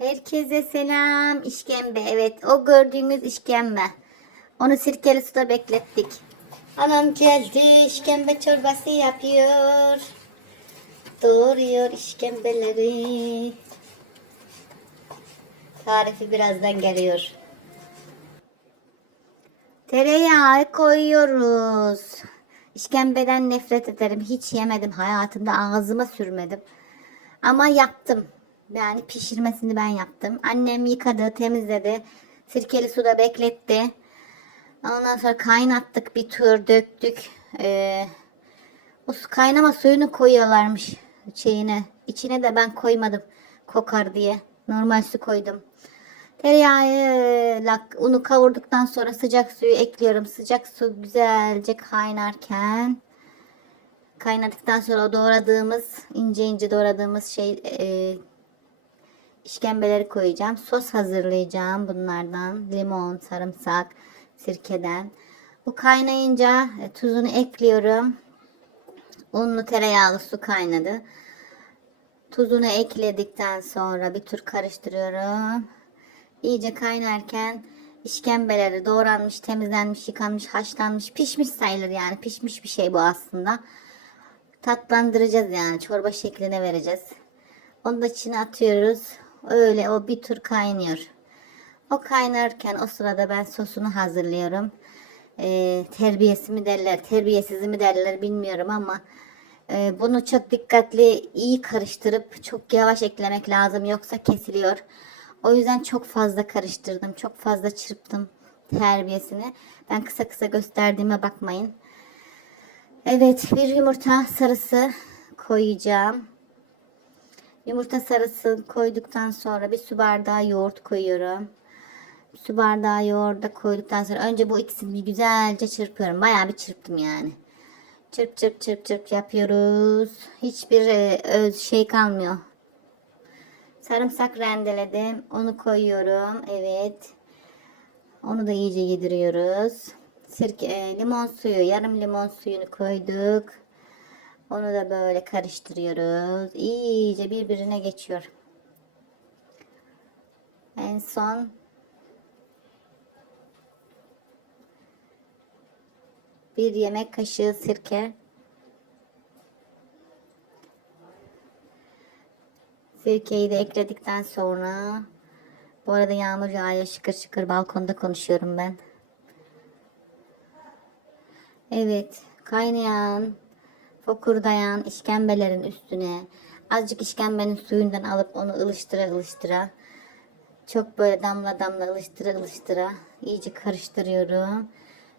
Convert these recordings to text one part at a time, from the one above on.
Herkese selam. İşkembe evet o gördüğünüz işkembe. Onu sirkeli suda beklettik. Anam geldi işkembe çorbası yapıyor. Doğruyor işkembeleri. Tarifi birazdan geliyor. Tereyağı koyuyoruz. İşkembeden nefret ederim. Hiç yemedim hayatımda ağzıma sürmedim. Ama yaptım. Yani pişirmesini ben yaptım. Annem yıkadı, temizledi. Sirkeli suda bekletti. Ondan sonra kaynattık bir tur döktük. Ee, o su- kaynama suyunu koyuyorlarmış şeyine. İçine de ben koymadım kokar diye. Normal su koydum. Tereyağıyla unu kavurduktan sonra sıcak suyu ekliyorum. Sıcak su güzelce kaynarken kaynadıktan sonra doğradığımız ince ince doğradığımız şey e, işkembeleri koyacağım. Sos hazırlayacağım bunlardan. Limon, sarımsak, sirkeden. Bu kaynayınca e, tuzunu ekliyorum. Unlu tereyağlı su kaynadı. Tuzunu ekledikten sonra bir tur karıştırıyorum. İyice kaynarken işkembeleri doğranmış, temizlenmiş, yıkanmış, haşlanmış, pişmiş sayılır yani. Pişmiş bir şey bu aslında. Tatlandıracağız yani. Çorba şekline vereceğiz. Onu da içine atıyoruz. Öyle o bir tur kaynıyor. O kaynarken o sırada ben sosunu hazırlıyorum. Ee, terbiyesi mi derler, terbiyesiz mi derler bilmiyorum ama e, bunu çok dikkatli, iyi karıştırıp çok yavaş eklemek lazım yoksa kesiliyor. O yüzden çok fazla karıştırdım, çok fazla çırptım terbiyesini. Ben kısa kısa gösterdiğime bakmayın. Evet, bir yumurta sarısı koyacağım. Yumurta sarısı koyduktan sonra bir su bardağı yoğurt koyuyorum. Su bardağı yoğurdu da koyduktan sonra önce bu ikisini bir güzelce çırpıyorum. Bayağı bir çırptım yani. Çırp çırp çırp çırp yapıyoruz. Hiçbir e, öz şey kalmıyor. Sarımsak rendeledim. Onu koyuyorum. Evet. Onu da iyice yediriyoruz. Sirke, e, limon suyu, yarım limon suyunu koyduk. Onu da böyle karıştırıyoruz. İyice birbirine geçiyor. En son bir yemek kaşığı sirke. Sirkeyi de ekledikten sonra bu arada yağmur yağıyor şıkır şıkır balkonda konuşuyorum ben. Evet kaynayan fokurdayan işkembelerin üstüne azıcık işkembenin suyundan alıp onu ılıştıra ılıştıra çok böyle damla damla ılıştıra ılıştıra iyice karıştırıyorum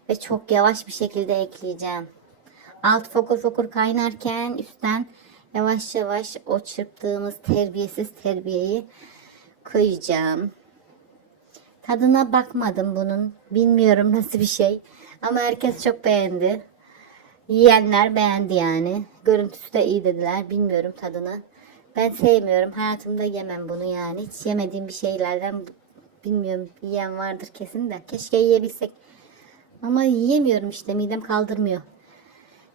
ve çok yavaş bir şekilde ekleyeceğim. Alt fokur fokur kaynarken üstten yavaş yavaş o çırptığımız terbiyesiz terbiyeyi koyacağım. Tadına bakmadım bunun. Bilmiyorum nasıl bir şey. Ama herkes çok beğendi. Yiyenler beğendi yani. Görüntüsü de iyi dediler. Bilmiyorum tadını. Ben sevmiyorum. Hayatımda yemem bunu yani. Hiç yemediğim bir şeylerden bilmiyorum. Yiyen vardır kesin de. Keşke yiyebilsek. Ama yiyemiyorum işte. Midem kaldırmıyor.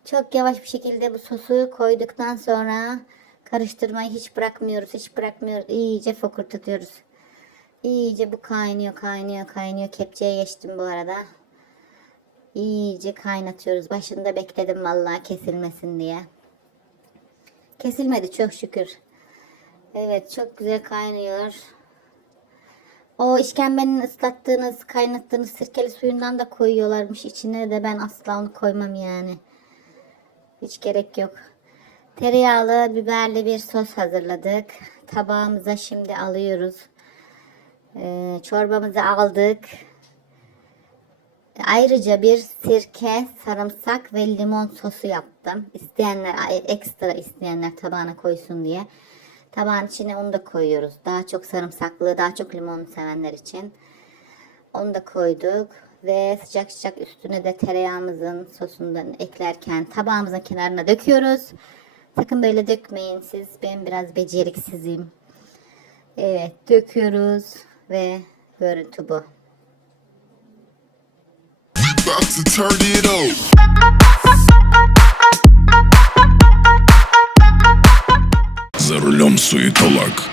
Çok yavaş bir şekilde bu sosu koyduktan sonra karıştırmayı hiç bırakmıyoruz. Hiç bırakmıyoruz. İyice fokurdatıyoruz. İyice bu kaynıyor, kaynıyor, kaynıyor. Kepçeye geçtim bu arada. İyice kaynatıyoruz. Başında bekledim vallahi kesilmesin diye. Kesilmedi çok şükür. Evet çok güzel kaynıyor. O işkembenin ıslattığınız, kaynattığınız sirkeli suyundan da koyuyorlarmış içine de ben asla onu koymam yani. Hiç gerek yok. Tereyağlı, biberli bir sos hazırladık. Tabağımıza şimdi alıyoruz. Ee, çorbamızı aldık. Ayrıca bir sirke, sarımsak ve limon sosu yaptım. İsteyenler, ekstra isteyenler tabağına koysun diye. Tabağın içine onu da koyuyoruz. Daha çok sarımsaklı, daha çok limon sevenler için. Onu da koyduk. Ve sıcak sıcak üstüne de tereyağımızın sosundan eklerken tabağımızın kenarına döküyoruz. Sakın böyle dökmeyin siz. Ben biraz beceriksizim. Evet döküyoruz ve görüntü bu. За рулем суетолог.